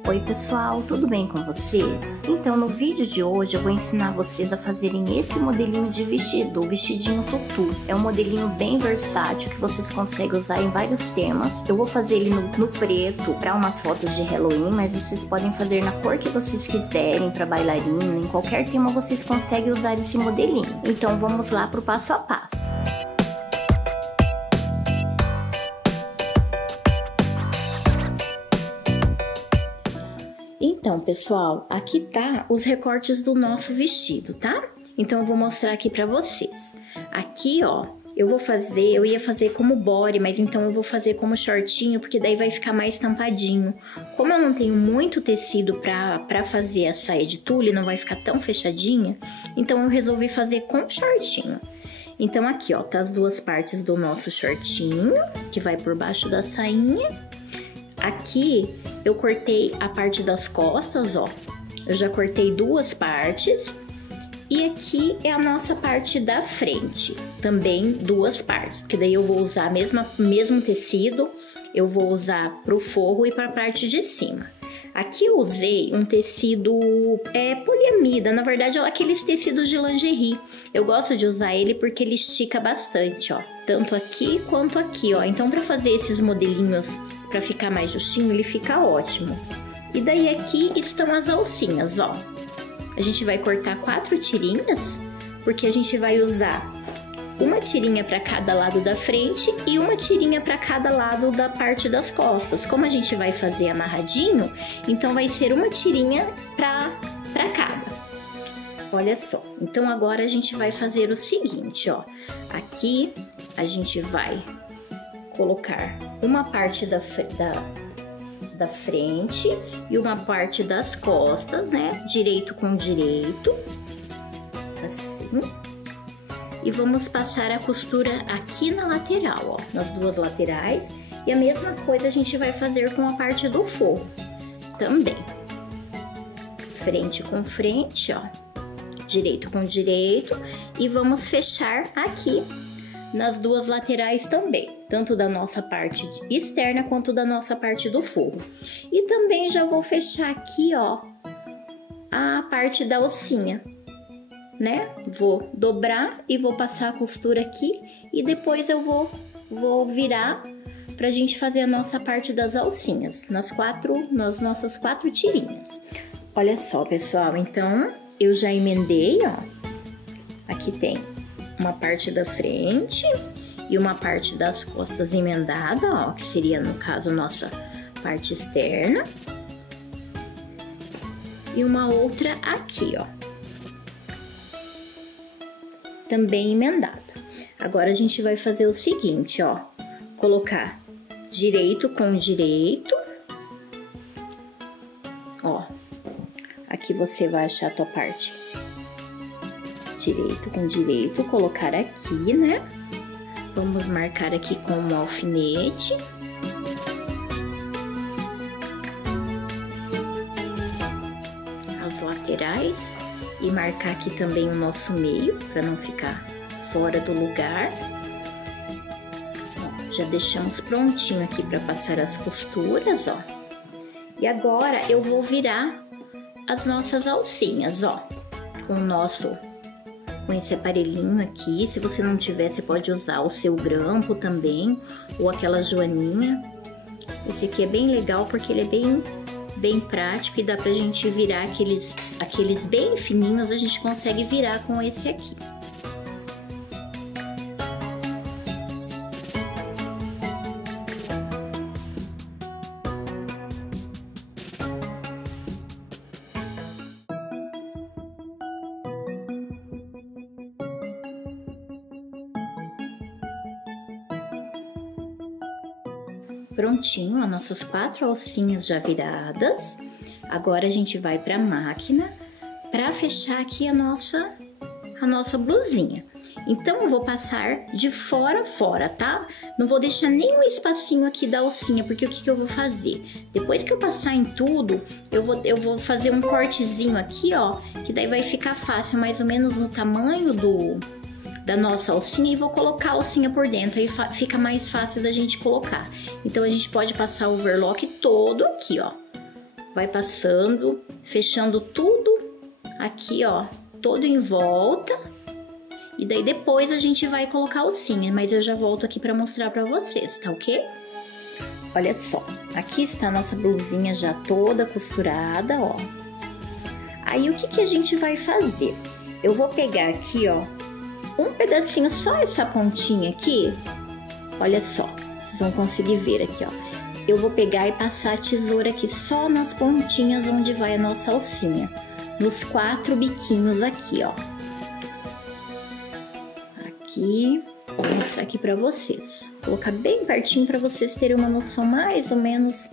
Oi pessoal, tudo bem com vocês? Então no vídeo de hoje eu vou ensinar vocês a fazerem esse modelinho de vestido, o vestidinho tutu. É um modelinho bem versátil que vocês conseguem usar em vários temas. Eu vou fazer ele no preto para umas fotos de Halloween, mas vocês podem fazer na cor que vocês quiserem, para bailarina, em qualquer tema vocês conseguem usar esse modelinho. Então vamos lá pro passo a passo. Então, pessoal, aqui tá os recortes do nosso vestido, tá? Então, eu vou mostrar aqui pra vocês. Aqui, ó, eu ia fazer como body, mas então eu vou fazer como shortinho, porque daí vai ficar mais tampadinho. Como eu não tenho muito tecido pra fazer a saia de tule, não vai ficar tão fechadinha, então eu resolvi fazer com shortinho. Então, aqui, ó, tá as duas partes do nosso shortinho, que vai por baixo da sainha. Aqui eu cortei a parte das costas, ó. Eu já cortei duas partes. E aqui é a nossa parte da frente, também duas partes, porque daí eu vou usar mesmo tecido, eu vou usar pro forro e pra parte de cima. Aqui eu usei um tecido poliamida, na verdade é aqueles tecidos de lingerie. Eu gosto de usar ele porque ele estica bastante, ó, tanto aqui quanto aqui, ó. Então pra fazer esses modelinhos, pra ficar mais justinho, ele fica ótimo. E daí aqui estão as alcinhas, ó. A gente vai cortar 4 tirinhas, porque a gente vai usar uma tirinha para cada lado da frente e uma tirinha para cada lado da parte das costas. Como a gente vai fazer amarradinho, então vai ser uma tirinha para cada. Olha só, então agora a gente vai fazer o seguinte, ó. Aqui a gente vai colocar uma parte da frente e uma parte das costas, né? Direito com direito, assim. E vamos passar a costura aqui na lateral, ó, nas duas laterais. E a mesma coisa a gente vai fazer com a parte do forro também. Frente com frente, ó, direito com direito. E vamos fechar aqui nas duas laterais também, tanto da nossa parte externa quanto da nossa parte do forro. E também já vou fechar aqui, ó, a parte da alcinha, né? Vou dobrar e vou passar a costura aqui e depois eu vou virar pra gente fazer a nossa parte das alcinhas, nas nossas 4 tirinhas. Olha só, pessoal, então eu já emendei, ó, aqui tem uma parte da frente e uma parte das costas emendada, ó, que seria, no caso, a nossa parte externa. E uma outra aqui, ó, também emendada. Agora, a gente vai fazer o seguinte, ó, colocar direito com direito. Ó, aqui você vai achar a tua parte direito com direito, colocar aqui, né? Vamos marcar aqui com um alfinete. As laterais e marcar aqui também o nosso meio, para não ficar fora do lugar. Ó, já deixamos prontinho aqui para passar as costuras, ó. E agora eu vou virar as nossas alcinhas, ó, com esse aparelhinho aqui. Se você não tiver, você pode usar o seu grampo também, ou aquela joaninha. Esse aqui é bem legal porque ele é bem prático e dá pra gente virar aqueles bem fininhos, a gente consegue virar com esse aqui. Prontinho, as nossas 4 alcinhas já viradas. Agora a gente vai para a máquina para fechar aqui a nossa blusinha. Então eu vou passar de fora a fora, tá? Não vou deixar nenhum espacinho aqui da alcinha, porque o que eu vou fazer? Depois que eu passar em tudo, eu vou fazer um cortezinho aqui, ó, que daí vai ficar fácil, mais ou menos no tamanho da nossa alcinha, e vou colocar a alcinha por dentro, aí fica mais fácil da gente colocar. Então a gente pode passar o overlock todo aqui, ó, vai passando, fechando tudo aqui, ó, todo em volta. E daí depois a gente vai colocar a alcinha, mas eu já volto aqui pra mostrar pra vocês, tá ok? Olha só, aqui está a nossa blusinha já toda costurada, ó. Aí o que que a gente vai fazer? Eu vou pegar aqui, ó, um pedacinho, só essa pontinha aqui. Olha só, vocês vão conseguir ver aqui, ó. Eu vou pegar e passar a tesoura aqui só nas pontinhas onde vai a nossa alcinha. Nos 4 biquinhos aqui, ó. Aqui, vou mostrar aqui pra vocês. Vou colocar bem pertinho pra vocês terem uma noção mais ou menos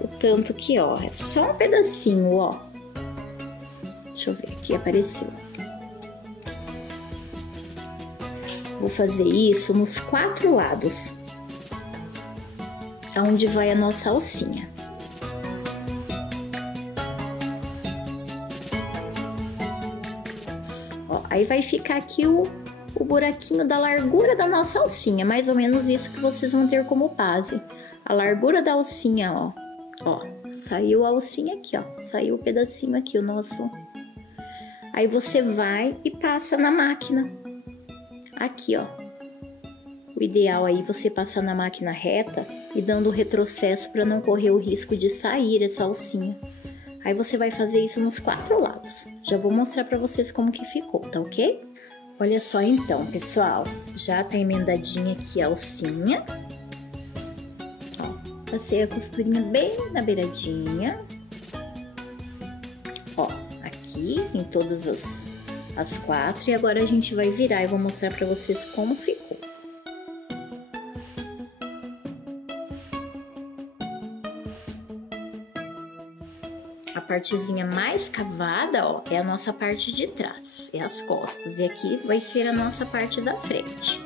o tanto que, ó. É só um pedacinho, ó. Deixa eu ver, aqui apareceu. Vou fazer isso nos 4 lados, aonde vai a nossa alcinha. Ó, aí vai ficar aqui o buraquinho da largura da nossa alcinha, mais ou menos isso que vocês vão ter como base. A largura da alcinha, ó. Ó, saiu a alcinha aqui, ó. Saiu o pedacinho aqui, o nosso. Aí você vai e passa na máquina. Aqui, ó. O ideal aí é você passar na máquina reta e dando o retrocesso para não correr o risco de sair essa alcinha. Aí você vai fazer isso nos 4 lados. Já vou mostrar para vocês como que ficou, tá ok? Olha só então, pessoal. Já tá emendadinha aqui a alcinha. Ó, passei a costurinha bem na beiradinha. Ó, aqui em todas as 4, e agora a gente vai virar e vou mostrar pra vocês como ficou. A partezinha mais cavada, ó, é a nossa parte de trás, é as costas, e aqui vai ser a nossa parte da frente.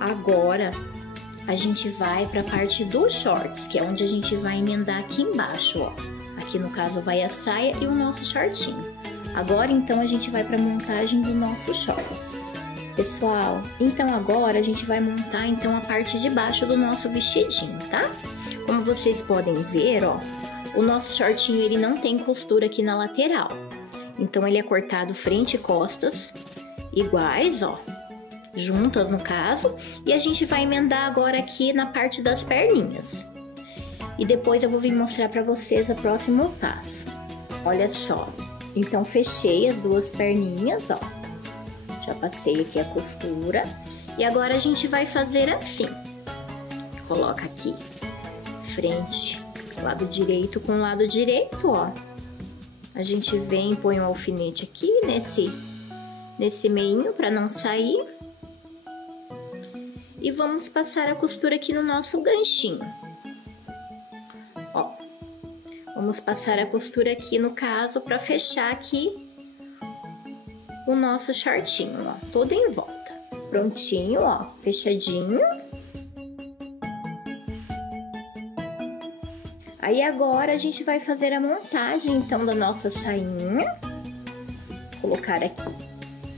Agora, a gente vai pra parte dos shorts, que é onde a gente vai emendar aqui embaixo, ó. Aqui no caso vai a saia e o nosso shortinho. Agora, então, a gente vai para a montagem do nosso shorts. Pessoal, então agora a gente vai montar, então, a parte de baixo do nosso vestidinho, tá? Como vocês podem ver, ó, o nosso shortinho, ele não tem costura aqui na lateral. Então, ele é cortado frente e costas, iguais, ó, juntas no caso. E a gente vai emendar agora aqui na parte das perninhas. E depois eu vou vir mostrar para vocês o próximo passo. Olha só. Então, fechei as 2 perninhas, ó. Já passei aqui a costura. E agora a gente vai fazer assim. Coloca aqui, frente, lado direito com lado direito, ó. A gente vem e põe o alfinete aqui nesse meinho para não sair. E vamos passar a costura aqui no nosso ganchinho. Ó. Vamos passar a costura aqui, no caso, para fechar aqui o nosso shortinho, ó, todo em volta. Prontinho, ó, fechadinho. Aí agora a gente vai fazer a montagem, então, da nossa sainha. Vou colocar aqui.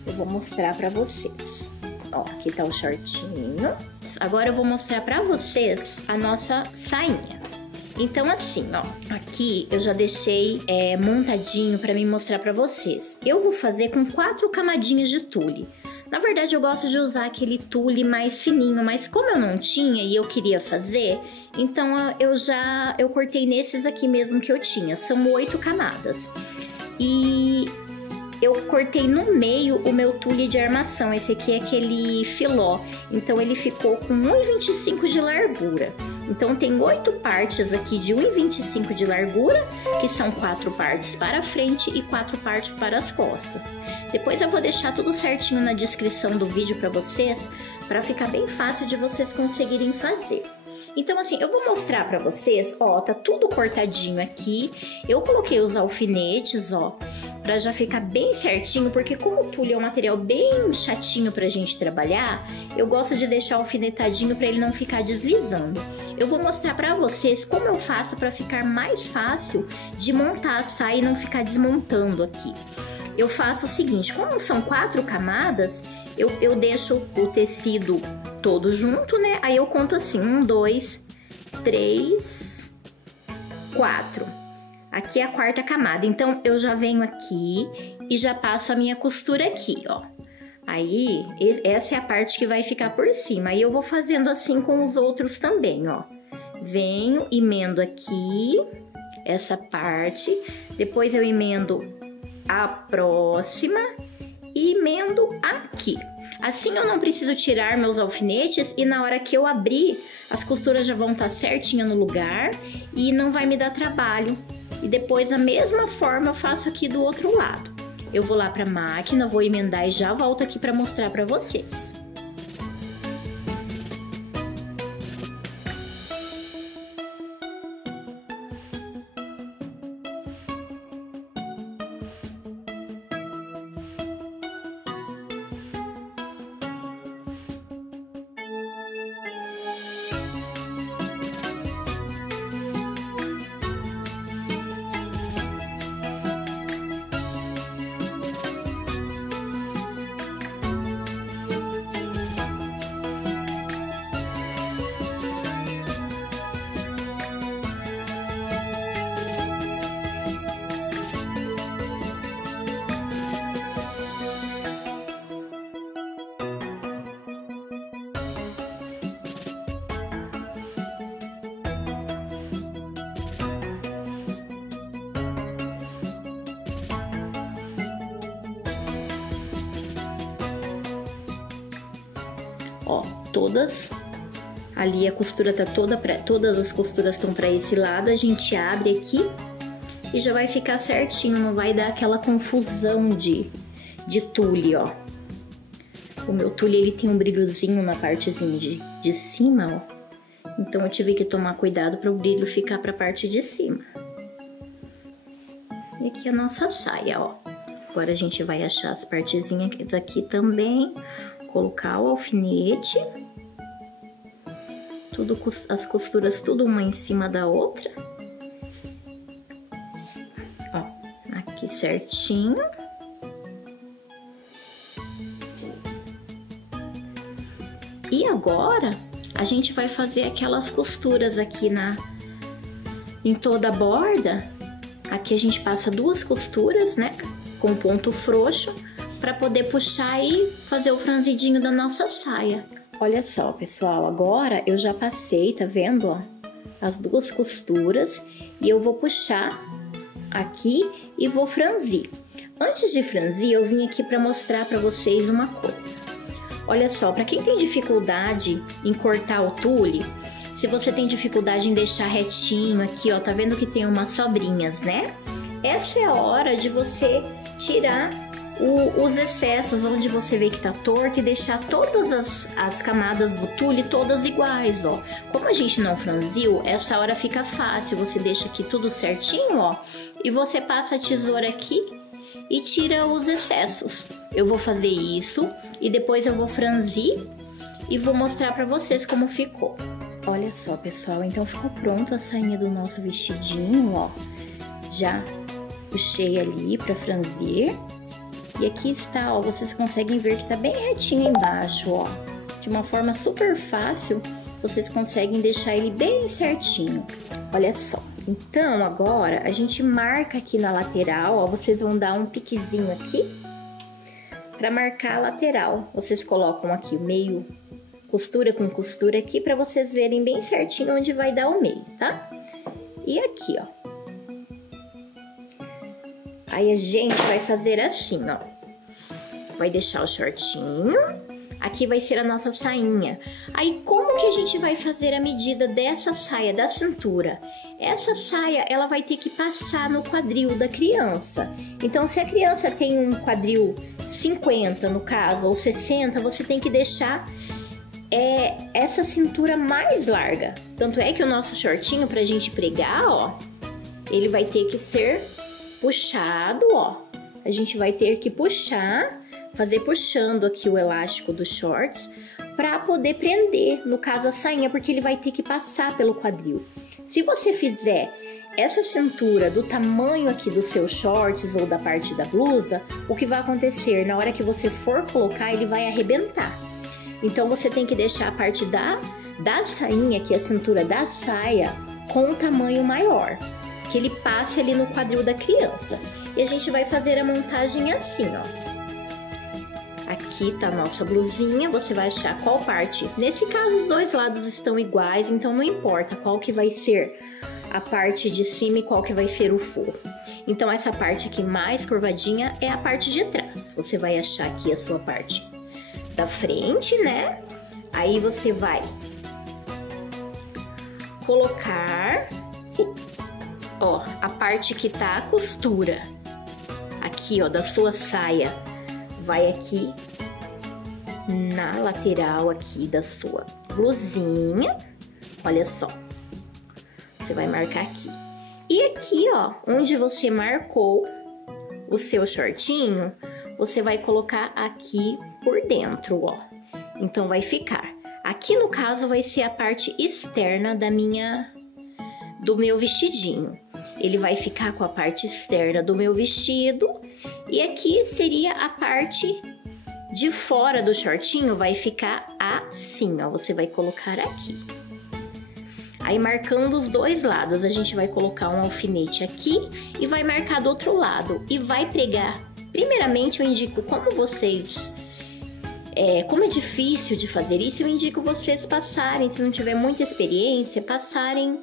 Eu vou mostrar para vocês. Ó, aqui tá o shortinho. Agora eu vou mostrar para vocês a nossa sainha. Então, assim, ó, aqui eu já deixei montadinho pra me mostrar pra vocês. Eu vou fazer com 4 camadinhas de tule. Na verdade, eu gosto de usar aquele tule mais fininho, mas como eu não tinha e eu queria fazer, então eu cortei nesses aqui mesmo que eu tinha. São 8 camadas. E eu cortei no meio o meu tule de armação. Esse aqui é aquele filó. Então, ele ficou com 1,25 de largura. Então, tem 8 partes aqui de 1,25 de largura, que são 4 partes para a frente e 4 partes para as costas. Depois eu vou deixar tudo certinho na descrição do vídeo para vocês, para ficar bem fácil de vocês conseguirem fazer. Então, assim, eu vou mostrar pra vocês, ó, tá tudo cortadinho aqui. Eu coloquei os alfinetes, ó, pra já ficar bem certinho, porque como o tule é um material bem chatinho pra gente trabalhar, eu gosto de deixar alfinetadinho pra ele não ficar deslizando. Eu vou mostrar pra vocês como eu faço pra ficar mais fácil de montar a saia e não ficar desmontando aqui. Eu faço o seguinte, como são 4 camadas, eu deixo o tecido todo junto, né? Aí eu conto assim, 1, 2, 3, 4. Aqui é a quarta camada, então eu já venho aqui e já passo a minha costura aqui, ó. Aí, essa é a parte que vai ficar por cima. Aí eu vou fazendo assim com os outros também, ó. Venho, emendo aqui, essa parte. Depois eu emendo a próxima e emendo aqui. Assim eu não preciso tirar meus alfinetes e na hora que eu abrir, as costuras já vão estar certinha no lugar e não vai me dar trabalho. E depois, da mesma forma, eu faço aqui do outro lado. Eu vou lá para a máquina, vou emendar e já volto aqui para mostrar para vocês. Ó, todas, ali a costura tá todas as costuras estão para esse lado, a gente abre aqui e já vai ficar certinho, não vai dar aquela confusão de tule, ó. O meu tule, ele tem um brilhozinho na partezinha de cima, ó. Então eu tive que tomar cuidado para o brilho ficar para a parte de cima. E aqui a nossa saia, ó. Agora a gente vai achar as partezinhas aqui também. Colocar o alfinete, as costuras tudo uma em cima da outra, ó, aqui certinho. E agora a gente vai fazer aquelas costuras aqui em toda a borda. Aqui a gente passa 2 costuras, né, com ponto frouxo, para poder puxar e fazer o franzidinho da nossa saia. Olha só, pessoal, agora eu já passei, tá vendo, ó, as 2 costuras e eu vou puxar aqui e vou franzir. Antes de franzir, eu vim aqui para mostrar para vocês uma coisa. Olha só, para quem tem dificuldade em cortar o tule, se você tem dificuldade em deixar retinho aqui, ó, tá vendo que tem umas sobrinhas, né? Essa é a hora de você tirar os excessos, onde você vê que tá torto, e deixar todas as camadas do tule todas iguais, ó. Como a gente não franziu, essa hora fica fácil, você deixa aqui tudo certinho, ó, e você passa a tesoura aqui e tira os excessos. Eu vou fazer isso e depois eu vou franzir e vou mostrar pra vocês como ficou. Olha só, pessoal, então ficou pronto a sainha do nosso vestidinho, ó. Já puxei ali pra franzir. E aqui está, ó, vocês conseguem ver que tá bem retinho embaixo, ó. De uma forma super fácil, vocês conseguem deixar ele bem certinho. Olha só. Então, agora, a gente marca aqui na lateral, ó. Vocês vão dar um piquezinho aqui para marcar a lateral. Vocês colocam aqui o meio, costura com costura aqui, para vocês verem bem certinho onde vai dar o meio, tá? E aqui, ó. Aí a gente vai fazer assim, ó. Vai deixar o shortinho. Aqui vai ser a nossa sainha. Aí, como que a gente vai fazer a medida dessa saia, da cintura? Essa saia, ela vai ter que passar no quadril da criança. Então, se a criança tem um quadril 50, no caso, ou 60, você tem que deixar essa cintura mais larga. Tanto é que o nosso shortinho, pra gente pregar, ó, ele vai ter que ser puxado, ó. A gente vai ter que puxar, fazer puxando aqui o elástico dos shorts para poder prender, no caso a sainha, porque ele vai ter que passar pelo quadril. Se você fizer essa cintura do tamanho aqui dos seus shorts ou da parte da blusa, o que vai acontecer? Na hora que você for colocar, ele vai arrebentar. Então você tem que deixar a parte da sainha, que é a cintura da saia, com um tamanho maior. que ele passe ali no quadril da criança. E a gente vai fazer a montagem assim, ó. Aqui tá a nossa blusinha, você vai achar qual parte. Nesse caso, os dois lados estão iguais, então não importa qual que vai ser a parte de cima e qual que vai ser o forro. Então, essa parte aqui mais curvadinha é a parte de trás. Você vai achar aqui a sua parte da frente, né? Aí você vai colocar, ó, a parte que tá a costura aqui, ó, da sua saia. Vai aqui na lateral aqui da sua blusinha, olha só, você vai marcar aqui. E aqui, ó, onde você marcou o seu shortinho, você vai colocar aqui por dentro, ó. Então, vai ficar. Aqui, no caso, vai ser a parte externa do meu vestidinho. Ele vai ficar com a parte externa do meu vestido. E aqui seria a parte de fora do shortinho, vai ficar assim, ó. Você vai colocar aqui. Aí, marcando os dois lados, a gente vai colocar um alfinete aqui e vai marcar do outro lado. E vai pregar. Primeiramente, eu indico como vocês... como é difícil de fazer isso, eu indico vocês passarem, se não tiver muita experiência, passarem...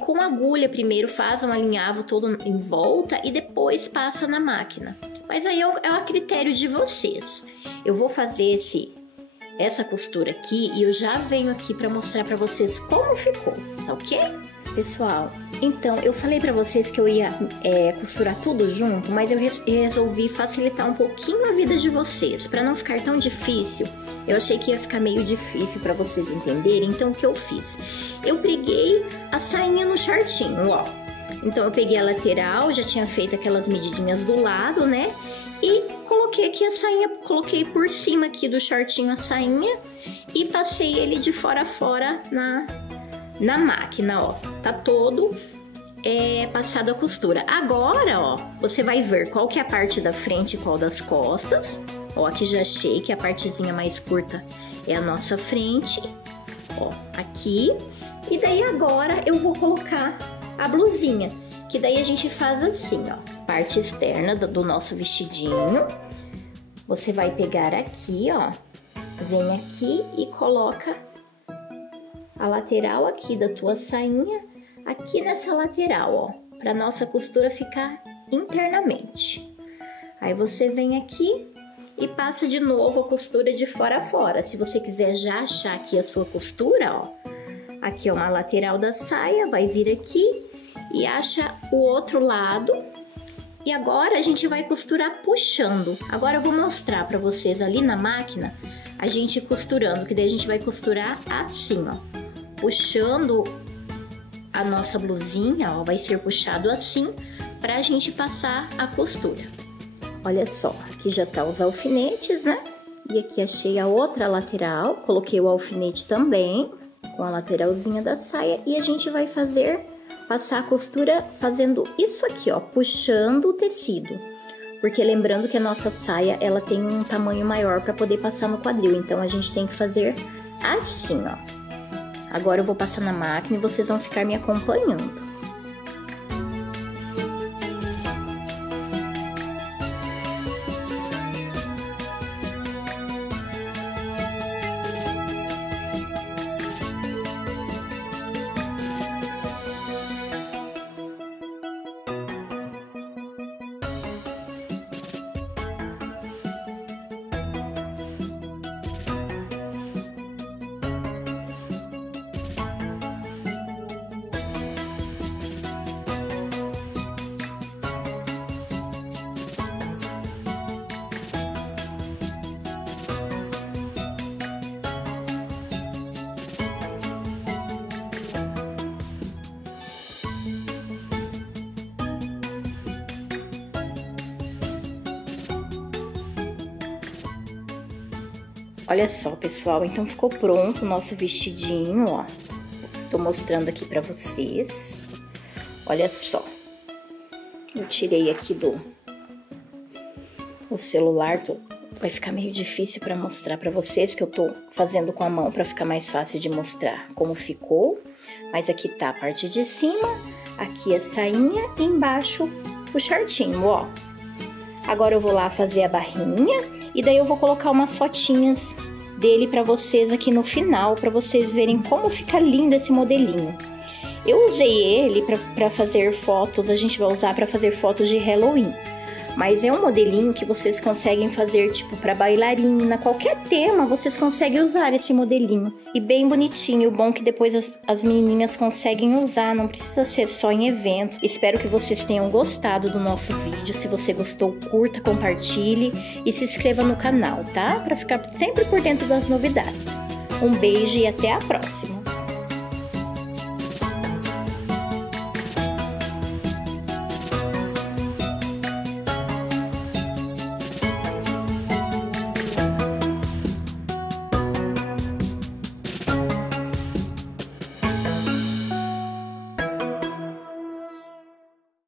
com agulha primeiro, faz um alinhavo todo em volta e depois passa na máquina. Mas aí é a critério de vocês. Eu vou fazer essa costura aqui e eu já venho aqui para mostrar para vocês como ficou, tá ok? Pessoal, então eu falei para vocês que eu ia costurar tudo junto, mas eu resolvi facilitar um pouquinho a vida de vocês, para não ficar tão difícil. Eu achei que ia ficar meio difícil para vocês entenderem, então o que eu fiz? Eu preguei a sainha no shortinho, ó. Então eu peguei a lateral, já tinha feito aquelas medidinhas do lado, né? E coloquei aqui a sainha, coloquei por cima aqui do shortinho a sainha e passei ele de fora a fora na máquina, ó. Tá todo passado a costura. Agora, ó, você vai ver qual que é a parte da frente e qual das costas. Ó, aqui já achei que a partezinha mais curta é a nossa frente. Ó, aqui. E daí agora eu vou colocar a blusinha, que daí a gente faz assim, ó. Parte externa do nosso vestidinho. Você vai pegar aqui, ó. Vem aqui e coloca a lateral aqui da tua sainha, aqui nessa lateral, ó. Pra nossa costura ficar internamente. Aí você vem aqui e passa de novo a costura de fora a fora. Se você quiser já achar aqui a sua costura, ó. Aqui é uma lateral da saia, vai vir aqui e acha o outro lado. E agora a gente vai costurar puxando. Agora eu vou mostrar pra vocês ali na máquina, a gente costurando, que daí a gente vai costurar assim, ó. Puxando a nossa blusinha, ó, vai ser puxado assim pra gente passar a costura. Olha só, aqui já tá os alfinetes, né? E aqui achei a outra lateral, coloquei o alfinete também, com a lateralzinha da saia, e a gente vai passar a costura fazendo isso aqui, ó, puxando o tecido. Porque lembrando que a nossa saia, ela tem um tamanho maior para poder passar no quadril, então a gente tem que fazer assim, ó. Agora eu vou passar na máquina e vocês vão ficar me acompanhando. Olha só, pessoal, então ficou pronto o nosso vestidinho, ó. Tô mostrando aqui pra vocês. Olha só. Eu tirei aqui o celular, vai ficar meio difícil pra mostrar pra vocês, que eu tô fazendo com a mão pra ficar mais fácil de mostrar como ficou. Mas aqui tá a parte de cima, aqui a sainha e embaixo o shortinho, ó. Agora eu vou lá fazer a barrinha e daí eu vou colocar umas fotinhas dele pra vocês aqui no final, pra vocês verem como fica lindo esse modelinho. Eu usei ele pra fazer fotos, a gente vai usar pra fazer fotos de Halloween. Mas é um modelinho que vocês conseguem fazer, tipo, pra bailarina, qualquer tema, vocês conseguem usar esse modelinho. E bem bonitinho, o bom é que depois as menininhas conseguem usar, não precisa ser só em evento. Espero que vocês tenham gostado do nosso vídeo. Se você gostou, curta, compartilhe e se inscreva no canal, tá? Pra ficar sempre por dentro das novidades. Um beijo e até a próxima!